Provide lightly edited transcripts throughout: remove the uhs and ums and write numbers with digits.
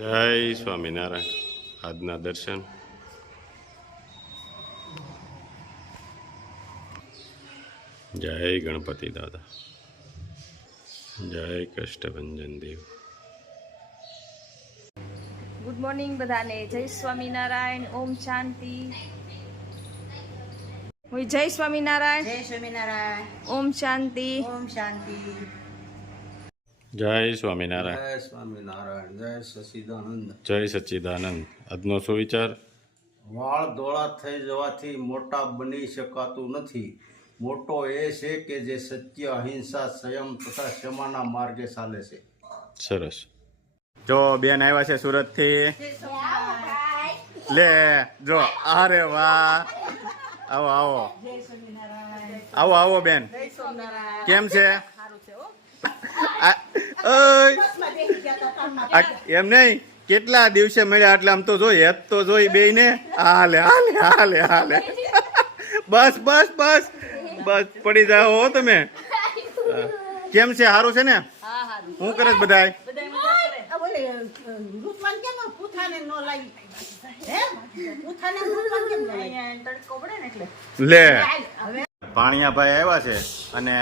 જય સ્વામિનારાયણ. આજના દર્શન. જય ગણપતિ દાદા. જય કષ્ટભંજન દેવ. ગુડ મોર્નિંગ બધાને. જય સ્વામિનારાયણ. ઓમ શાંતિ. જય સ્વામિનારાયણ. જય સ્વામિનારાયણ. ઓમ શાંતિ. ઓમ શાંતિ. જય સ્વામિનારાયણ. જય સ્વામિનારાયણ. જય સચિદાનંદ. જય સચ્ચિદાનંદ. આજનો સુવિચાર. વાળ ધોળા થઈ જવાથી મોટા બની શકાતું નથી. મોટો એ છે કે જે સત્ય, અહિંસા, સંયમ તથા ક્ષમાના માર્ગે ચાલે છે. સરસ. જો બેન આવ્યા છે સુરત થી. લે જો, અરે વાહ. આવો આવો આવો આવો બેન. કેમ છે? એમ નહીં, કેટલા દિવસે મળ્યા એટલે આમ તો જોઈ હેત તો જોઈ બે ને. હાલે હાલે હાલે હાલે. બસ બસ બસ બસ પડી જાઓ હો તમે. કેમ છે? સારું છે ને? શું કરે છે બધાય? લે પાણીયાભાઈ આવ્યા છે અને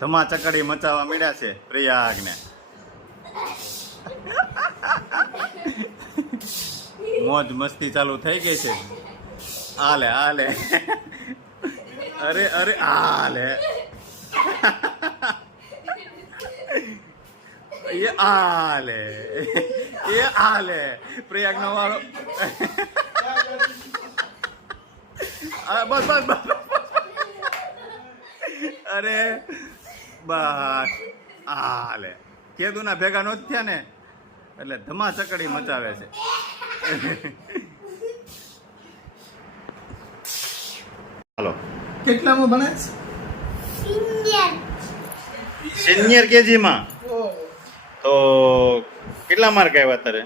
ધમાચકડી મચાવવા મળ્યા છે પ્રયાગ ને. મોજ મસ્તી ચાલુ થઈ ગઈ છે. આલે આલે. અરે અરે આલે. એ આલે એ આલે. પ્રયાગ નો વાળો. બસ બસ બસ. અરે બસ આલે. કેદુ ના ભેગા નો થયા ને એટલે ધમાચકડી મચાવે છે. હાલો. કેટલામાં ભણે છે? સિનિયર કેજી માં. તો કેટલા માર્ક આવ્યા તારે?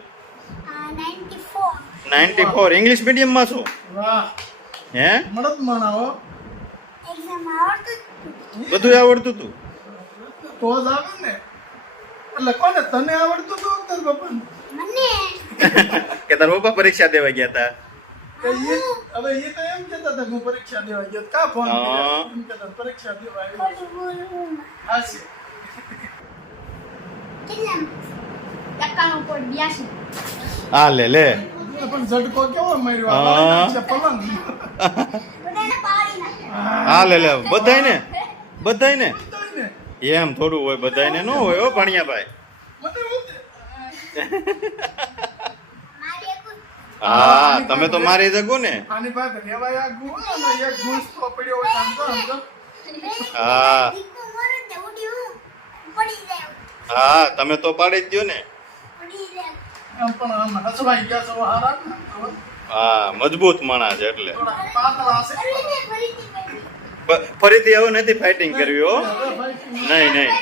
94. ઇંગ્લિશ મીડિયમ માં શું? વાહ, હે મળદ માણાવો. બધું આવડતું તું? તો જ આવે ને. એટલે કોને, તને આવડતું હતું કે તારા પપ્પાને? કે તારા પપ્પા પરીક્ષા દેવા ગયા હતા? કે હવે એ તો એમ કહેતા હતા કે હું પરીક્ષા દેવા ગયો. કા ફોન કર્યો? એમ કહેતા પરીક્ષા દેવા આવ્યો. હાસી. હા લે લે. પણ ઝટકો કેવો માર્યો? હા. આ છે પલંગ. હા લે લે. બધાય ને બધાય ને બધાયને. એમ થોડું હોય, બધાય ને ન હોય. હો ભણિયાભાઈ. મને એવું છે. હા તમે તો મારી જગો ને. આની પાસે રેવાય આ ગુણ અને એક ગુણ તો પડ્યો હોય આમ તો આમ તો. હા હા તમે તો પાડી જ દો ને. આમ પણ આમ હસવાઈ ગયા છો હારા ને. હા મજબૂત માણસ છે એટલે. થોડા પાતળા છે. ફરીથી હવે નથી ફાઇટિંગ કરવી હો. નહીં નહીં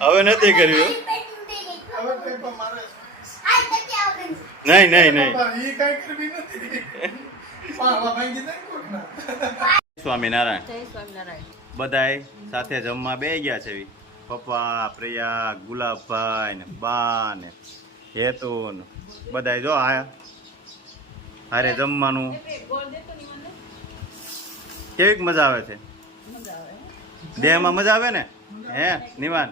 હવે નથી કરવી હો. હવે કઈ પણ મારે નહીં નહીં નહીં. ઈ કઈ કરવી નથી. પાવા ભાંગી દે કોકના. સ્વામિનારાયણ. જય સ્વામિનારાયણ. બધાય સાથે જમવા બે ગયા છે. પપ્પા, પ્રયાગ, ગુલાબભાઈ ને બા ને હેતુ ને બધાય જો આ હારે જમવાનું. કેવીક મજા આવે છે? દેહમાં મજા આવે ને? હે નિવાન?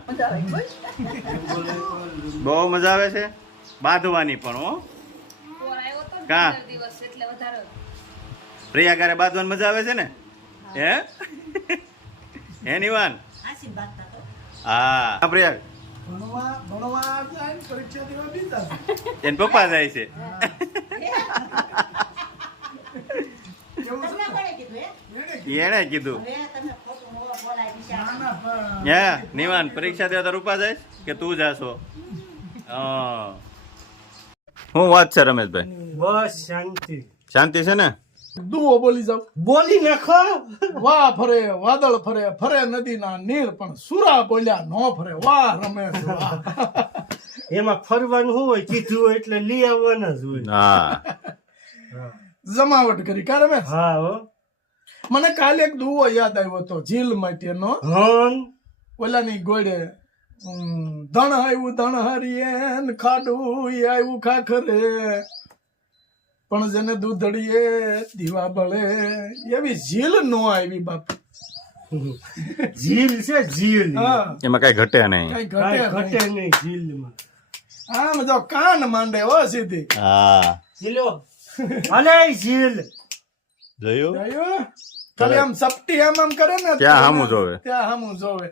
બહુ મજા આવે છે. બાંધવાની પણ હો. કા પ્રયાગ હારે બાંધવાની મજા આવે છે ને? હે હે નિવાન? હા પ્રયાગ. ભણવા જાય ને પરીક્ષા દેવા બીજા છે. એને પપ્પા જાય છે. એવું છે ને? એને કીધું. ના, ના, હે નિવાન પરીક્ષા દેવા તો રૂપા જાય કે તું જાશો? શું વાત છે રમેશભાઈ? બસ શાંતિ. શાંતિ છે ને? દુઓ બોલી જાવ. બોલી નાખો. વાહ ફરે વાદળ ફરે, ફરે નદીના નીર, પણ સુરા બોલ્યા નો ફરે. વાહ રમેશ વાહ. એમાં ફરવાનું શું હોય? કીધું હોય એટલે લઈ આવવાના જ હોય. હા જમાવટ કરી કા રમેશ? હા હો. મને કાલે એક દુઓ યાદ આવ્યો હતો, ઝીલ માટેનો. હન ઓલાની ગોળે ધણ આવ્યું ધણ હરીએ ને ખાડું આવ્યું ખાખરે, પણ જેને દૂધડીએ દીવા બળે, એવી ઝીલ નો આવી બાપુ. ઝીલ છે ઝીલ. હા, એમાં કઈ ઘટે નહીં. કઈ કાંઈ ઘટે ઘટે નહીં. નહીં ઝીલમાં. આમ જો કાન માંડે હો સીધી. હા ઝીલો અલે ઝીલ. જોયું જોયું? ખાલી આમ સપટી આમ કરે ને ત્યાં હામું જોવે. ત્યાં હામું જોવે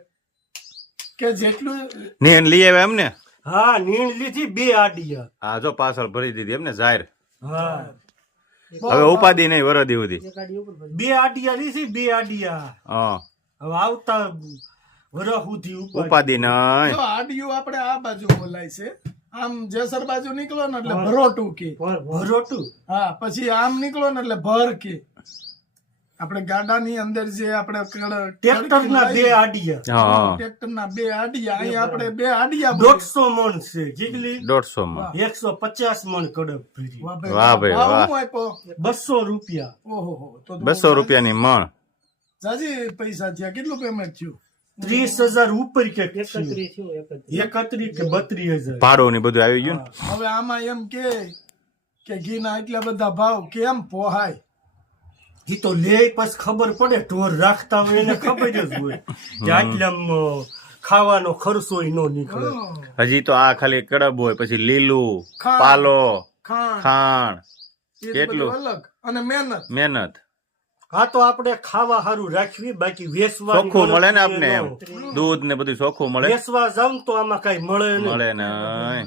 કે જેટલું ને લઈ આવ્યા એમ ને. હા નીણ લીધી 2 આડિયા. હા જો પાછળ ભરી દીધી એમ ને જાહેર. હા હવે ઉપાધિ નહીં વરદી સુધી. 2 આડિયા લીધી 2 આડિયા. હા હવે આવતા વરહ સુધી ઉપાધિ નહીં. જો આડિયું આપણે આ બાજુ બોલાય છે, આમ જેસર બાજુ નીકળો ને એટલે ભરોટું કે. ભરોટું. હા, પછી આમ નીકળો ને એટલે ભર કે. આપણે ગાડાની અંદર જે આપણે ટ્રેક્ટરના 2 આડિયા. હા ટ્રેક્ટરના 2 આડિયા, અહીં આપણે 2 આડિયા બોલીએ. 150 મણ છે કેટલી? 150 માં. 150 મણ કડક ભરી. વાહ વાહ ભાઈ, ભાવ વાહ. શું આપ્યો? 200 રૂપિયા. ઓહો, તો 200 રૂપિયાની મણ. જાજી પૈસા થયા. કેટલું પેમેન્ટ થયું? 30,000 ઉપર કે 31 કે 32,000. ભાડું ને બધું આવી ગયું ને. હવે આમાં એમ કે ઘીના એટલા બધા ભાવ કેમ પોહાય? ઈ તો લે પછી ખબર પડે. ઢોર રાખતા હોય એને ખબર જ હોય કે આટલામાં ખાવાનો ખર્ચો ય નો નીકળે. હજી તો આ ખાલી કડબ હોય, પછી લીલું ખાંડ. પાલો ખાંડ ખાણ એ કેટલું? બધું અલગ અને મહેનત. મહેનત. આ તો આપણે ખાવા સારું રાખવી, બાકી વેચવા ચોખ્ખું મળે ને આપને એમ. દૂધ ને બધું ચોખ્ખું મળે. વેચવા જાવ ને તો આમાં કઈ મળે નહીં. મળે નહીં.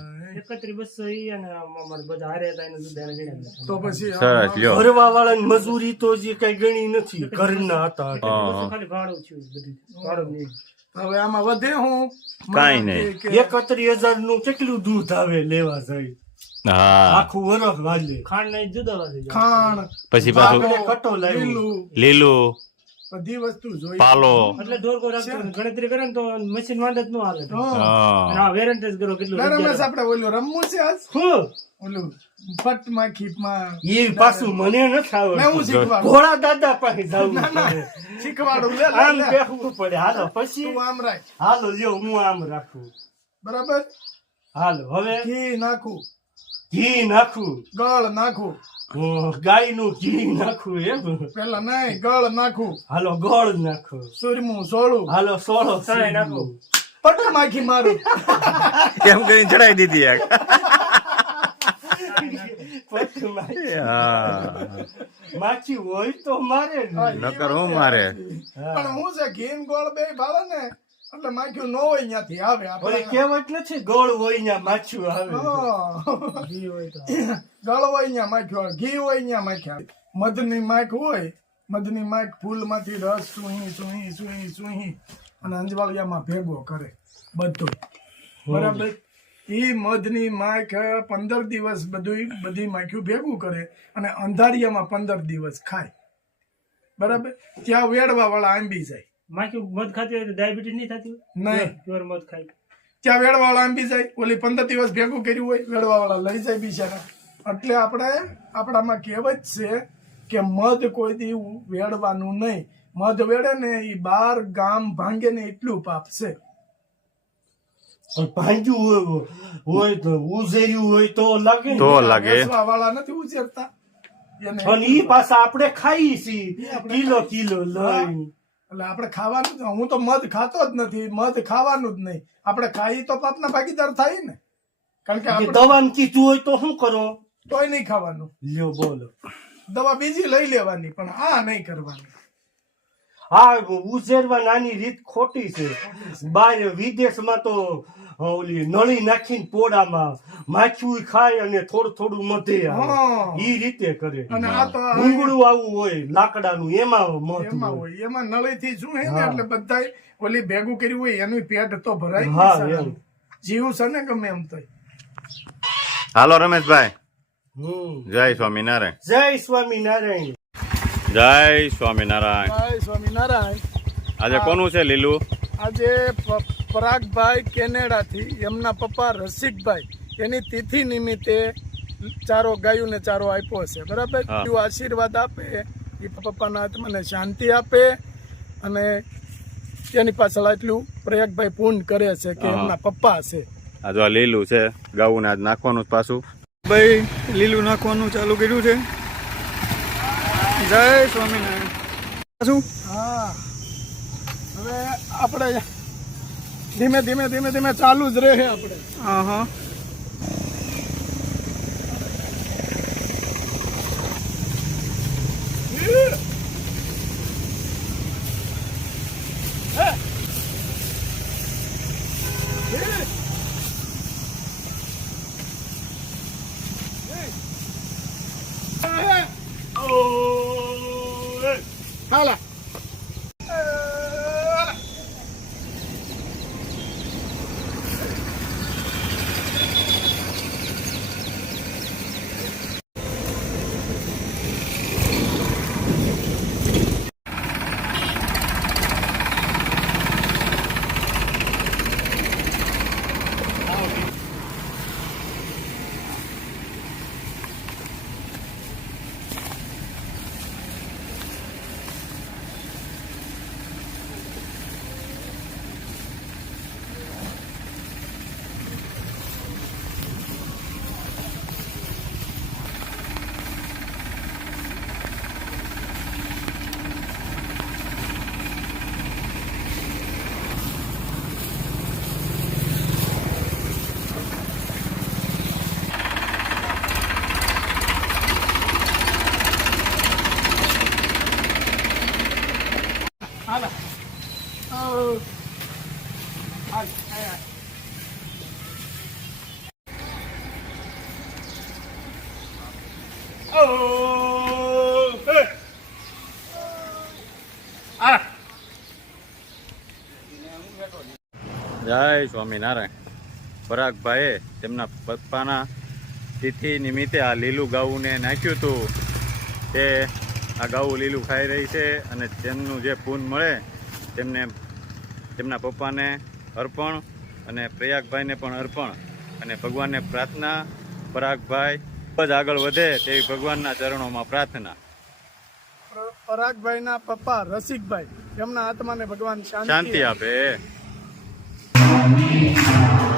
તો પછી સરસ લ્યો. ભરવા વાળાની મજૂરી તો જે કઈ ગણી નથી, ઘરના હતા. હા. હવે આમાં વધે હું કાંઈ નહીં. 31,000 નું કેટલું દૂધ આવે લેવા જાય? હા આખું વરસ વાલે. ખાંડ નહીં જુદા ખાંડ પછી પાછું આપણે કટો લાવ્યો. લીલું લીલું બધી વસ્તુ જોઈ. પાલો. ગણતરી કરે ને તો મશીન વાંધો જ ન હાલે. હા હા વેરંટ જ કરો કેટલું રમેશ આપણે ઓલું રમવું છે આજ, હું ઓલું ફટ માખીમાં એ પાછું મને નથી મેં આવડતું. હું શીખવાડું. ઘોડા દાદા પાસે જવું પડે. શીખવાડું લે લે, આમ લે. બેસવું પડે. હાલો પછી તું આમ રાખ. હાલો લ્યો હું આમ રાખું. બરાબર. હાલો હવે ઘી નાખું, ઘી નાખું. ગળ નાખું. ગાયનું ઘી નાખું એમ. પેલા નહીં, ગળ નાખું. હાલો ગોળ નાખો. સુરમું સોળું, હાલો સોળો સણાઈ નાખો. પટ માખી મારું. એમ કરીને ચડાઈ દીધી એક. હા માછી હોય તો મારે ને. નકર હું મારે. પણ હું છે ઘી ને ગોળ બે ભાળે ને એટલે માખ્યું ન હોય ત્યાંથી આવે ઓલી આપણે. કહેવત નથી ગોળ હોય ને માછું આવે. હા. ગળ હોય ત્યાં માખ્યું આવે, ઘી હોય ત્યાં માખ્યા આવે. મધની માખ હોય, મધની માખ ફૂલમાંથી રસ સુહી સુહી સુહી સુહી અને અંજવાળિયામાં ભેગો કરે બધું. બરાબર. ઈ મધની માખ 15 દિવસ બધી માખ્યું ભેગું કરે અને અંધારિયામાં 15 દિવસ ખાય. બરાબર. ત્યાં વેડવા વાળા આંબી જાય માખી મધ ખાતી હોય તો ડાયાબિટીસ નહીં થતી હોય? નહીં. પ્યોર મધ ખાય. ત્યાં વેડવા વાળા આંબી જાય. ઓલી 15 દિવસ ભેગું કર્યું હોય વેડવા વાળા લઈ જાય બિચારા. એટલે આપણામાં કહેવત છે કે મધ કોઈ દી વેડવાનું નહીં. મધ વેડે ને એ 12 ગામ ભાંગે ને એટલું પાપ છે. પણ ભાંગ્યું હોય તો ઉઝેર્યું હોય તો લાગે ને. તો લાગે. વેચવા વાળા નથી ઉછેરતા એને. પણ ઈ પાછા આપણે ખાઈ છીએ કિલો કિલો લઈ. એટલે આપણે ખાવાનું જ- હું તો મધ ખાતો જ નથી. મધ ખાવાનું જ નહીં. આપણે ખાઈ તો પાપના ભાગીદાર થાય ને. કારણ કે આપણે દવાનું કીધું હોય તો શું કરો? તોય નહીં ખાવાનું. લ્યો બોલો. દવા બીજી લઈ લેવાની પણ આ નહીં કરવાની. હા ઉઝેરવા નાની રીત ખોટી છે. બહાર વિદેશમાં તો ઓલી નળી નાખીને પોડામાં માખ્યું ખાય અને થોડું થોડું મધે આવે. હા. ઈ રીતે કરે. અને આ તો ભૂંગળું આવું હોય લાકડાનું એમાં મધ એમાં હોય. હોય એમાં નળીથી શું હે ને એટલે બધા ઓલી ભેગું કર્યું હોય એનું પેટ તો ભરાય હા, બિચારાનું. એમ. જીવ છે ને ગમે એમ તો. હાલો રમેશભાઈ. હમ. જય સ્વામિનારાયણ. જય સ્વામિનારાયણ. જય સ્વામિનારાયણ. જય સ્વામિનારાયણ. આજે કોનું છે લીલું? આજે પરાગભાઈ કેનેડાથી એમના પપ્પા રસિકભાઈ એની તિથિ નિમિત્તે ચારો ગાયોને ચારો આપ્યો છે. બરાબર. હા. એવું આશીર્વાદ આપે એ પપ્પાના આત્માને શાંતિ આપે અને એની પાછળ આટલું પ્રયાગભાઈ પૂર્ણ કરે છે કે હા. એમના પપ્પા છે. આ જો આ લીલું છે ગાવું આજ નાખવાનું જ પાછું ભાઈ લીલું નાખવાનું ચાલુ કર્યું છે. જય સ્વામિનારાયણ. શું હા હવે આપણે ધીમે ધીમે ધીમે ધીમે ચાલુ જ રહે આપણે. હા હા હાલા હાલા જય સ્વામિનારાયણ. પરાગભાઈએ તેમના પપ્પાના તિથિ નિમિત્તે આ લીલું ગાઉને નાખ્યું હતું. તે આ ગાઉ લીલું ખાઈ રહી છે અને તેમનું જે પૂન મળે તેમને તેમના પપ્પાને અર્પણ અને પ્રયાગભાઈને પણ અર્પણ અને ભગવાનને પ્રાર્થના પરાગભાઈ ખૂબ જ આગળ વધે તેવી ભગવાનના ચરણોમાં પ્રાર્થના. પરાગભાઈના પપ્પા રસિકભાઈ એમના આત્માને ભગવાન શાંતિ આપે. આપે.